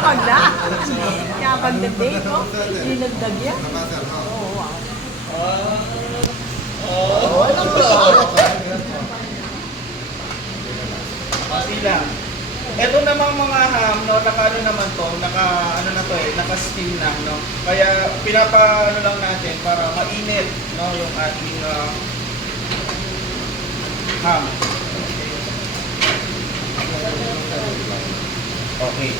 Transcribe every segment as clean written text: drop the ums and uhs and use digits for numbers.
Wala. Kaya pagdating, no? Dinagdag yan. Oo, wow. Sila. Ito namang mga ham, no, naka ano naman to, naka ano na to naka-steam na, no. Kaya pinapa ano lang natin para mainit, no, yung ating ham. Okay.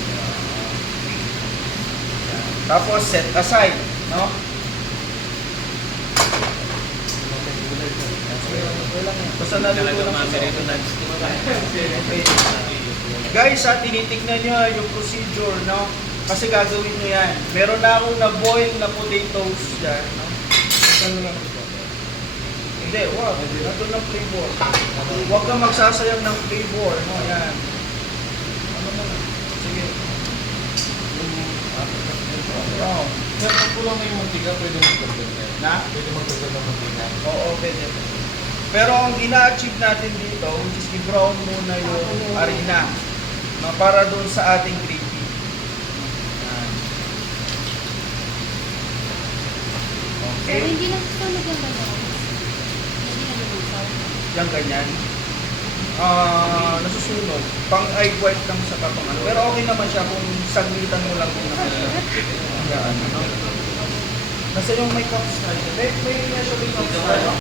Tapos set aside, no? Basta naluto lang siya. Okay. Guys, tinitignan nyo yung procedure, no? Kasi gagawin nyo yan. Meron na akong na-boil na potatoes dyan, no? Hindi, wag. Nandun ng flavor. Huwag kang magsasayang ng flavor, no? Yan. Ano mo na? Sige. Oh. Kaya kung kulang na yung mantika, pwede magdagdag na. Na? Pwede magdagdag ng mantika. Oo, pwede. Pero ang ina-achieve natin dito, which is i-brown muna yung harina, no, para doon sa ating gravy. Yan. Pero Okay? hindi na gusto na gano'n. Hindi na lumusaw. Yan ganyan. Nasusunog. Pang egg white lang sa kapang ano. Pero okay naman siya kung saglitan mo lang muna. Yan, ano. Nasa yung may cups na. May siya may cups na.